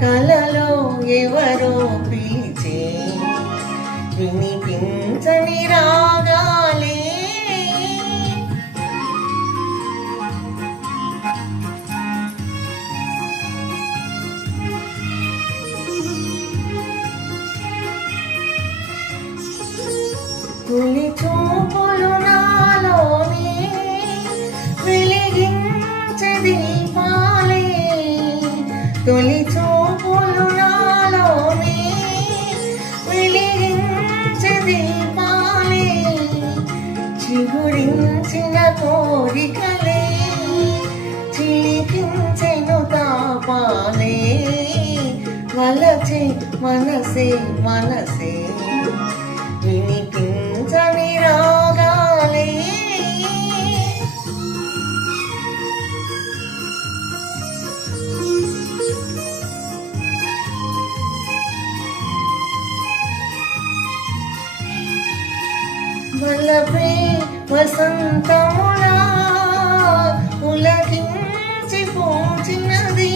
కలలో ఎవరో పిలిచే వినిపించని రాగాలే తొలి చూపులు నాలోనే వెలిగించే దీపాలే తొలి చూపులు నాలోనే వెలిగించే దీపాలే చిగురించిన కోరికలే చిలికించెను తాపాలే వలచే మనసే మనసే వినిపించని రాగాలే వలపే వసంతములా ఉలకించి పూచినది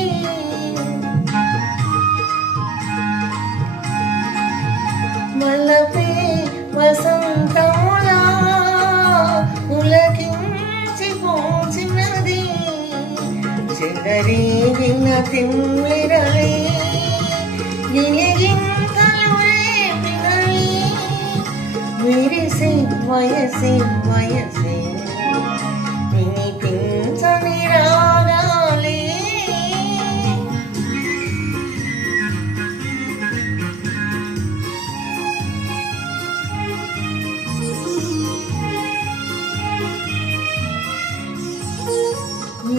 వలపే వసంతములా ఉలకించి పూచినది చెదరేగిన తిమ్మిరలే గిలిగింతలు రేపినవి విరిసే వయసే వయసే వినిపించని రాగాలే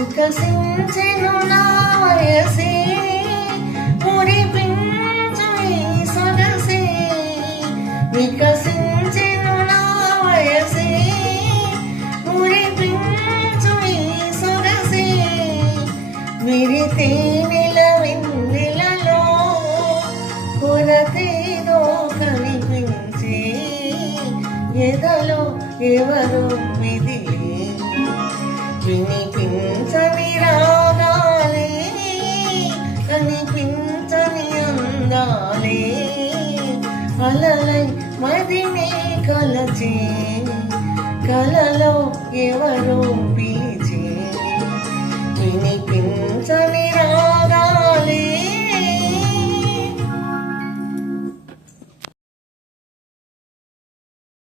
వికసించెను నా వయసే మురిపించు ఈ సొగసే వికసించెను నా వయసే మురిపించు ఈ సొగసే విరితే నిలవెన్నెలలో కొరతేదో కనిపించే ఎదలో ఎవరో మిదిలే వినిపించని రాగాలే కనిపించని అందాలే అలలై మదినే కలచే కలలో ఎవరో